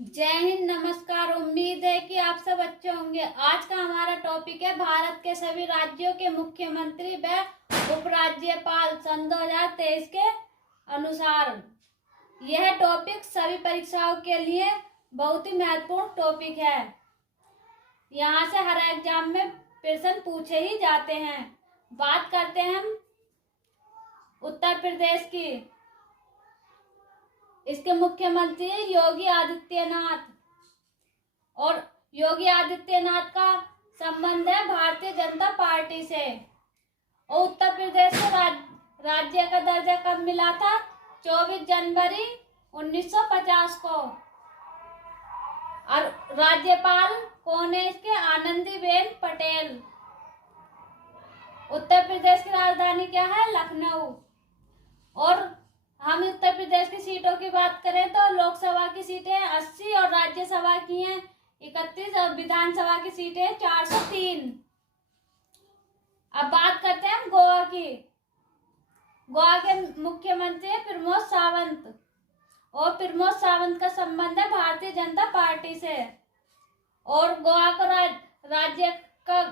जय हिंद, नमस्कार। उम्मीद है कि आप सब अच्छे होंगे। आज का हमारा टॉपिक है भारत के सभी राज्यों के मुख्यमंत्री व उपराज्यपाल सन 2023 के अनुसार। यह टॉपिक सभी परीक्षाओं के लिए बहुत ही महत्वपूर्ण टॉपिक है। यहाँ से हर एग्जाम में प्रश्न पूछे ही जाते हैं। बात करते हैं हम उत्तर प्रदेश की। इसके मुख्यमंत्री योगी आदित्यनाथ, और योगी आदित्यनाथ का संबंध है भारतीय जनता पार्टी से। और उत्तर प्रदेश को राज्य का दर्जा कब मिला था? 24 जनवरी 1950 को। और राज्यपाल कौन है इसके? आनंदीबेन पटेल। उत्तर प्रदेश की राजधानी क्या है? लखनऊ। और हम उत्तर प्रदेश की सीटों की बात करें तो लोकसभा की सीटें 80 और राज्यसभा की हैं 31 और विधानसभा की सीटें 403। अब बात करते हैं हम गोवा की। गोवा के मुख्यमंत्री हैं प्रमोद सावंत, और प्रमोद सावंत का संबंध है भारतीय जनता पार्टी से। और गोवा को राज्य का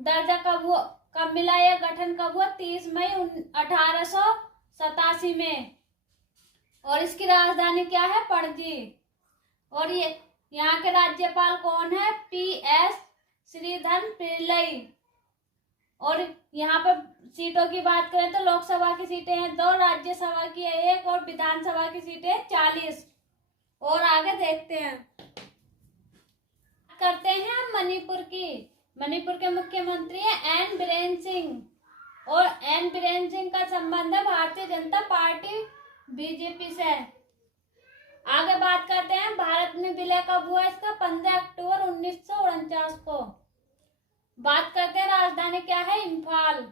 दर्जा कब मिला? यह गठन कब हुआ? 30 मई 1887 में। और इसकी राजधानी क्या है? पणजी। और ये यहाँ के राज्यपाल कौन है? PS श्रीधरन पिल्लई। और यहाँ पर सीटों की बात करें तो लोकसभा की सीटें हैं 2, राज्यसभा की है 1 और विधानसभा की सीटें 40। और आगे देखते हैं, करते हैं मणिपुर की। मणिपुर के मुख्यमंत्री हैं एन बीरेन सिंह, और एन बीरेन सिंह का संबंध है भारतीय जनता पार्टी BJP से। आगे बात करते हैं भारत में विलय कब हुआ इसका? 15 अक्टूबर 1949 को। बात करते हैं राजधानी क्या है? इम्फाल।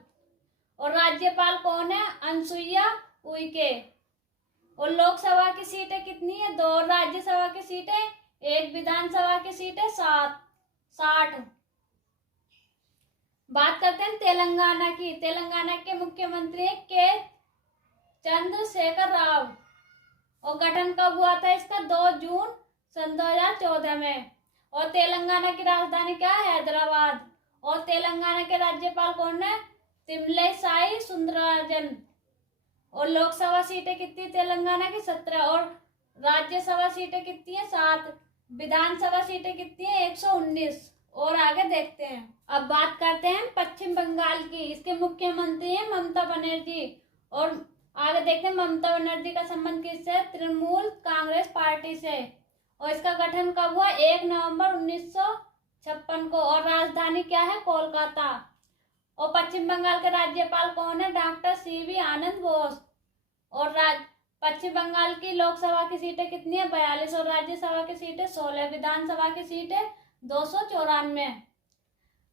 और राज्यपाल कौन है? अनुसुईया उइके। और लोकसभा की सीटें कितनी है? 2, राज्यसभा की सीटें 1, विधानसभा की सीटें 60। बात करते हैं तेलंगाना की। तेलंगाना के मुख्यमंत्री के चंद्रशेखर राव, और गठन कब हुआ था इसका? 2 जून सन 2014 में। और तेलंगाना की राजधानी क्या है? हैदराबाद। और तेलंगाना के राज्यपाल कौन है? तमिलिसाई सुंदरराजन। और लोकसभा सीटें कितनी तेलंगाना की? 17। और राज्यसभा सीटें कितनी है? 7। विधानसभा सीटें कितनी है? 119। और आगे देखते हैं। अब बात करते हैं पश्चिम बंगाल की। इसके मुख्यमंत्री हैं ममता बनर्जी। और आगे देखते हैं ममता बनर्जी का संबंध किससे? तृणमूल कांग्रेस पार्टी से। और इसका गठन कब हुआ? 1 नवंबर 1956 को। और राजधानी क्या है? कोलकाता। और पश्चिम बंगाल के राज्यपाल कौन है? डॉक्टर CV आनंद बोस। और पश्चिम बंगाल की लोकसभा की सीटें कितनी है? 42। और राज्यसभा की सीटें 16। विधानसभा की सीटें 294।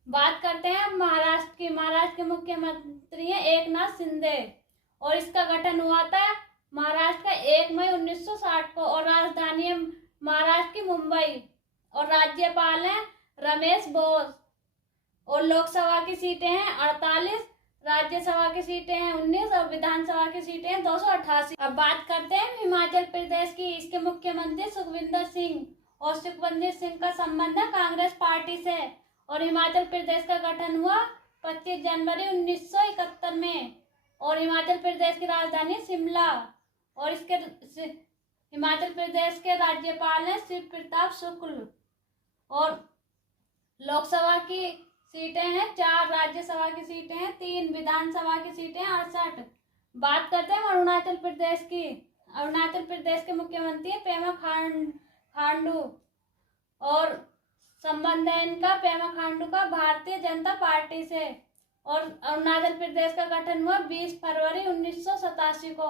बात करते हैं महाराष्ट्र की। महाराष्ट्र के मुख्यमंत्री हैं एकनाथ शिंदे, और इसका गठन हुआ था महाराष्ट्र का 1 मई 1960 को। और राजधानी है महाराष्ट्र की मुंबई। और राज्यपाल हैं रमेश बोस। और लोकसभा की सीटें हैं 48, राज्यसभा की सीटें हैं 19 और विधानसभा की सीटें हैं 288। अब बात करते हैं हिमाचल प्रदेश की। इसके मुख्यमंत्री सुखविंदर सिंह, और सुखविंदर सिंह का संबंध है कांग्रेस पार्टी से। और हिमाचल प्रदेश का गठन हुआ 25 जनवरी 1971 में। और हिमाचल प्रदेश की राजधानी शिमला। और इसके हिमाचल प्रदेश के राज्यपाल हैं शिव प्रताप शुक्ल। और लोकसभा की सीटें हैं 4, राज्यसभा की सीटें हैं 3, विधानसभा की सीटें 68। बात करते हैं अरुणाचल प्रदेश की। अरुणाचल प्रदेश के मुख्यमंत्री हैं पेमा खांडू, और संबंध है इनका पेमा खांडू का भारतीय जनता पार्टी से। और अरुणाचल प्रदेश का गठन हुआ 20 फरवरी 1987 को।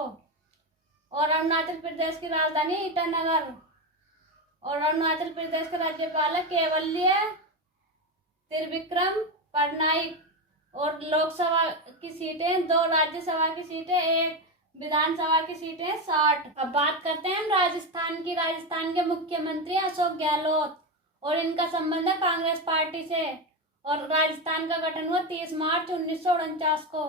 और अरुणाचल प्रदेश की राजधानी ईटानगर। और अरुणाचल प्रदेश के राज्यपाल है केवल्य त्रिविक्रम पटनायक। और लोकसभा की सीटें 2, राज्यसभा की सीटें 1, विधानसभा की सीटें 60। अब बात करते हैं हम राजस्थान की। राजस्थान के मुख्यमंत्री अशोक गहलोत, और इनका संबंध है कांग्रेस पार्टी से। और राजस्थान का गठन हुआ 30 मार्च 1949 को।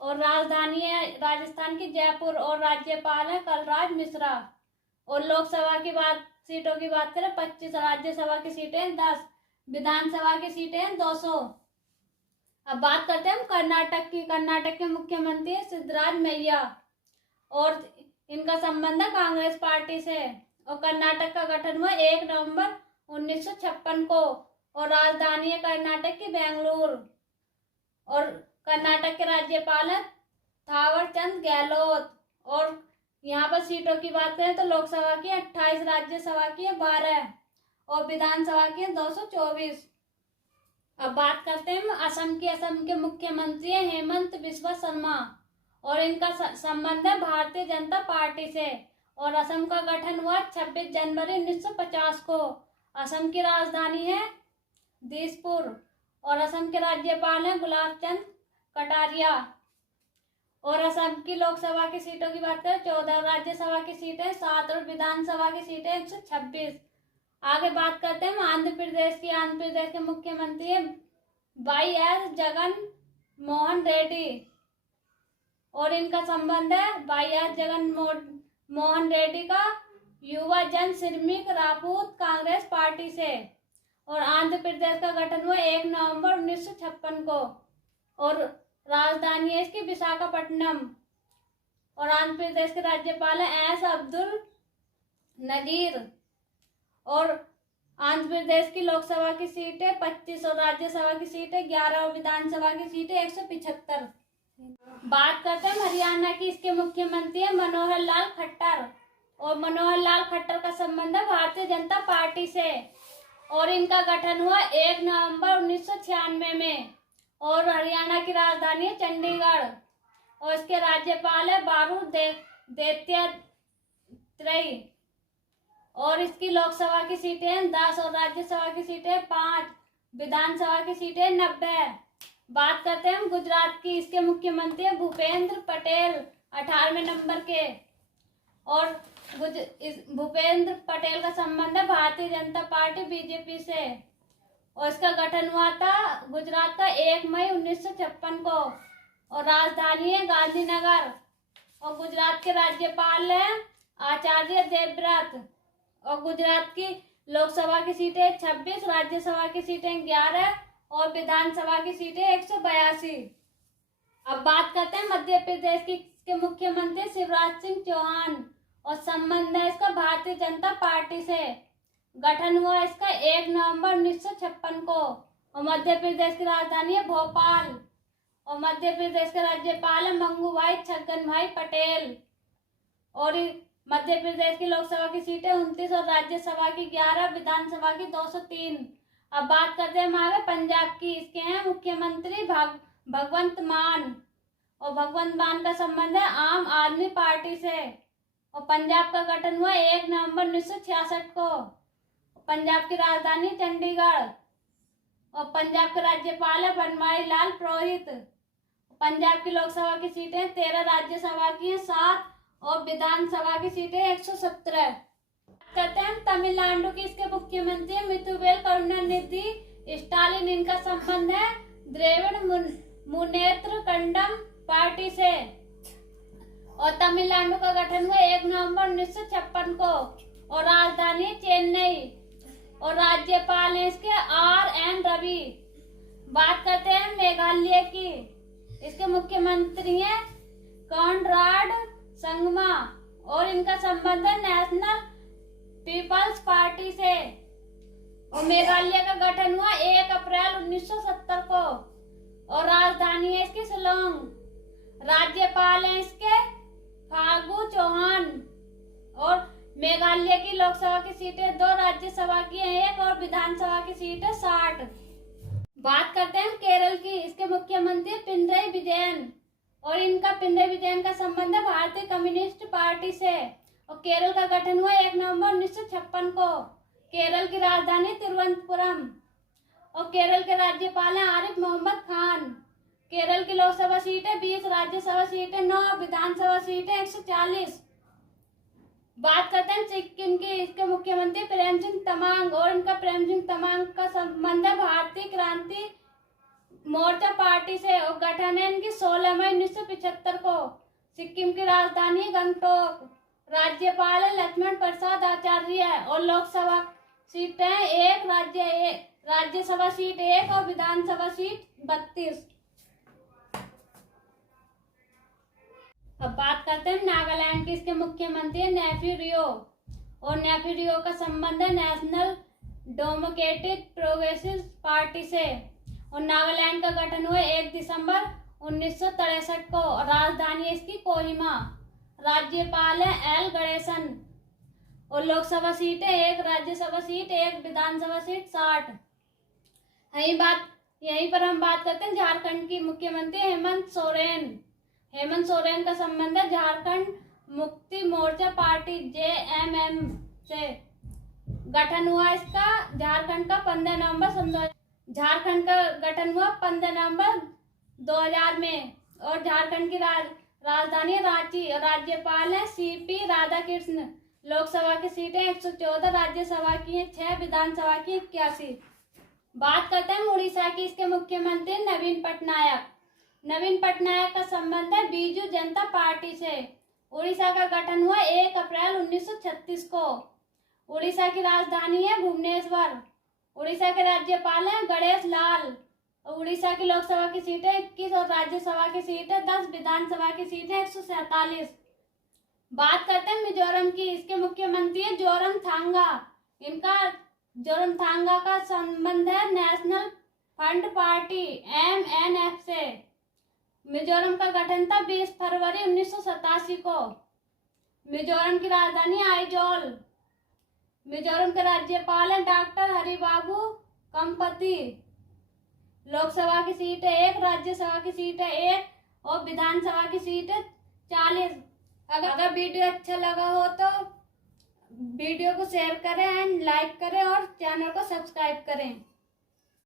और राजधानी है राजस्थान की जयपुर। और राज्यपाल है कलराज मिश्रा। और लोकसभा की बात सीटों की बात करें 25 राज्यसभा की सीटें, 10 विधानसभा की सीटें 200। अब बात करते हैं हम कर्नाटक की। कर्नाटक के मुख्यमंत्री है सिद्धरामैया और इनका संबंध है कांग्रेस पार्टी से। और कर्नाटक का गठन हुआ 1 नवंबर 1956 को और राजधानी है कर्नाटक की बेंगलुरु। और कर्नाटक के राज्यपाल है थावर चंद गहलोत। और यहाँ पर सीटों की बात करें तो लोकसभा की 28, राज्यसभा की 12 और विधानसभा की 224। अब बात करते हैं असम की। असम के मुख्यमंत्री हैं हेमंत बिस्वा शर्मा और इनका संबंध है भारतीय जनता पार्टी से। और असम का गठन हुआ 26 जनवरी 1950 को। असम की राजधानी है दिसपुर और असम के राज्यपाल हैं गुलाब चंद कटारिया। और असम की लोकसभा की सीटों की बात करें 14 और राज्यसभा की सीटें 7 और विधानसभा की सीटें 126। आगे बात करते हैं आंध्र प्रदेश की। आंध्र प्रदेश के मुख्यमंत्री हैं वाई.एस. जगन मोहन रेड्डी और इनका संबंध है वाई.एस. जगन मोहन रेड्डी का युवा जन श्रमिक राजपूत कांग्रेस पार्टी से। और आंध्र प्रदेश का गठन हुआ 1 नवंबर 1956 को और राजधानी है इसकी विशाखापट्टनम। और आंध्र प्रदेश के राज्यपाल हैं एस अब्दुल नजीर। और आंध्र प्रदेश की लोकसभा की सीटें 25 और राज्यसभा की सीटें 11 और विधानसभा की सीटें 175। बात करते हैं हरियाणा की। इसके मुख्यमंत्री हैं मनोहर लाल खट्टर और मनोहर लाल खट्टर का संबंध है भारतीय जनता पार्टी से। और इनका गठन हुआ 1 नवंबर 1996 में और हरियाणा की राजधानी है चंडीगढ़। और इसके राज्यपाल है बारू दत्तात्रेय। और इसकी लोकसभा की सीटें 10 और राज्यसभा की सीटें 5, विधानसभा की सीटें 90। बात करते हैं हम गुजरात की। इसके मुख्यमंत्री है भूपेंद्र पटेल 18वें नंबर के। और भूपेंद्र पटेल का संबंध है भारतीय जनता पार्टी बीजेपी से। और इसका गठन हुआ था गुजरात का 1 मई 1956 को और राजधानी है गांधीनगर। और गुजरात के राज्यपाल हैं आचार्य देवव्रत। और गुजरात की लोकसभा की सीटें 26, राज्यसभा की सीटें 11 और विधानसभा की सीटें 182। अब बात करते हैं मध्य प्रदेश की। इसके मुख्यमंत्री शिवराज सिंह चौहान और संबंध है इसका भारतीय जनता पार्टी से। गठन हुआ इसका 1 नवंबर 1956 को और मध्य प्रदेश की राजधानी है भोपाल। और मध्य प्रदेश के राज्यपाल है मंगूभाई छगन भाई पटेल। और मध्य प्रदेश की लोकसभा की सीटें 29 और राज्यसभा की 11, विधानसभा की 203। अब बात करते हैं हमारे पंजाब की। इसके हैं मुख्यमंत्री भगवंत मान और भगवंत मान का संबंध है आम आदमी पार्टी से। और पंजाब का गठन हुआ 1 नवंबर 1966 को। पंजाब की राजधानी चंडीगढ़। और पंजाब के राज्यपाल है बनवारी लाल पुरोहित। पंजाब की लोकसभा की सीटें 13, राज्यसभा की 7 और विधानसभा की सीटें 117। कहते हैं तमिलनाडु की। इसके मुख्यमंत्री मुथुवेल करुणानिधि स्टालिन। इनका संबंध है द्रविड़ मुनेत्र कड़म पार्टी से। और तमिलनाडु का गठन हुआ 1 नवंबर 1956 को और राजधानी चेन्नई। और राज्यपाल हैं इसके R.N. रवि। बात करते हैं मेघालय की। इसके मुख्यमंत्री हैं कॉनराड संगमा और इनका संबंध है नेशनल पीपल्स पार्टी से। और मेघालय का गठन हुआ 1 अप्रैल 1970 को और राजधानी है इसकी शिलोंग। राज्यपाल हैं इसके फागू चौहान। और मेघालय की लोकसभा की सीटें 2, राज्यसभा की 1 और विधानसभा की सीटें 60। बात करते हैं केरल की। इसके मुख्यमंत्री पिनरई विजयन और इनका पिनरई विजयन का संबंध है भारतीय कम्युनिस्ट पार्टी से। और केरल का गठन हुआ 1 नवंबर 1956 को। केरल की राजधानी तिरुवनंतपुरम। और केरल के राज्यपाल हैं आरिफ मोहम्मद खान। केरल की लोकसभा सीटें 20, राज्यसभा सीटें 9, विधानसभा सीटें 140। बात करते हैं सिक्किम की। इसके मुख्यमंत्री प्रेमसिंह तमांग और इनका प्रेमसिंह तमांग का संबंध है भारतीय क्रांति मोर्चा पार्टी से। और गठन है इनकी 16 मई 1975 को। सिक्किम की राजधानी गंगटोक। राज्यपाल है लक्ष्मण प्रसाद आचार्य और लोकसभा सीटें एक, राज्यसभा सीट 1 और विधानसभा सीट 32। अब बात करते हैं नागालैंड के। इसके मुख्यमंत्री है नेफ्यू रियो और नेफ्यू रियो का संबंध है नेशनल डेमोक्रेटिक प्रोग्रेसिव पार्टी से और नागालैंड का गठन हुआ 1 दिसंबर 1963 को और राजधानी इसकी कोहिमा। राज्यपाल है एल गणेशन और लोकसभा सीट है 1, राज्यसभा सीट 1, विधानसभा सीट 60। यहीं पर हम बात करते हैं झारखंड की मुख्यमंत्री हेमंत सोरेन। हेमंत सोरेन का संबंध है झारखंड मुक्ति मोर्चा पार्टी JMM से। गठन हुआ इसका झारखंड का 15 नवंबर झारखंड का गठन हुआ 15 नवंबर 2000 में और झारखंड की राजधानी रांची। राज्यपाल है CP राधाकृष्ण। लोकसभा की सीटें 114, राज्यसभा की 6, विधानसभा की 81। बात करते हैं उड़ीसा की। इसके मुख्यमंत्री नवीन पटनायक। नवीन पटनायक का संबंध है बीजू जनता पार्टी से। उड़ीसा का गठन हुआ 1 अप्रैल 1936 को। उड़ीसा की राजधानी है भुवनेश्वर। उड़ीसा के राज्यपाल हैं गणेश लाल। उड़ीसा की लोकसभा की सीटें 21 और राज्यसभा की सीटें 10, विधानसभा की सीटें 147। बात करते हैं मिजोरम की। इसके मुख्यमंत्री है जोरमथांगा। इनका जोरमथांगा का संबंध है नेशनल फ्रंट पार्टी MNF से। मिजोरम का गठन था 20 फरवरी 1987 को। मिजोरम की राजधानी आइजोल। मिजोरम के राज्यपाल हैं डॉक्टर हरिबाबू कंपति। लोकसभा की सीट है 1, राज्यसभा की सीट है 1 और विधानसभा की सीट है 40। अगर वीडियो अच्छा लगा हो तो वीडियो को शेयर करें एंड लाइक करें और चैनल को सब्सक्राइब करें।